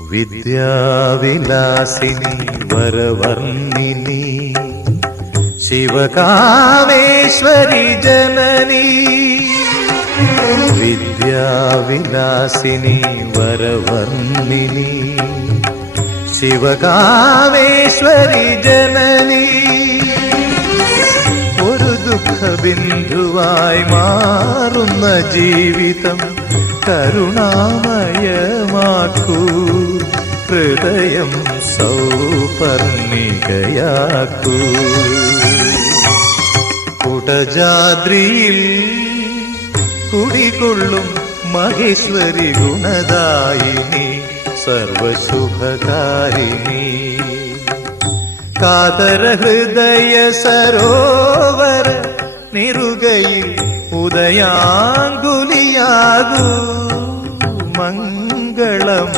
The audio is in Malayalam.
വിദ്യാവിലാസിനി വരവർണ്ണിനി ശിവകാമേശ്വരി ജനനി. വിദ്യാവിലാസിനി വരവർണ്ണിനി ശിവകാമേശ്വരി ജനനി. ഒരു ദുഃഖബിന്ദുവായി മാറുന്ന ജീവിതം കരുണാമയമാക്കൂ, ഹൃദയം സൗപർണികയാക്കൂ. കുടജാദ്രിയിൽ കുടികൊള്ളും മഹേശ്വരി ഗുണദായിനി സർവശുഭകാരിണി. കാതര ഹൃദയ സരോവര നിറുകയിൽ ഉദയാങ്കുലിയാകൂ മംഗളം.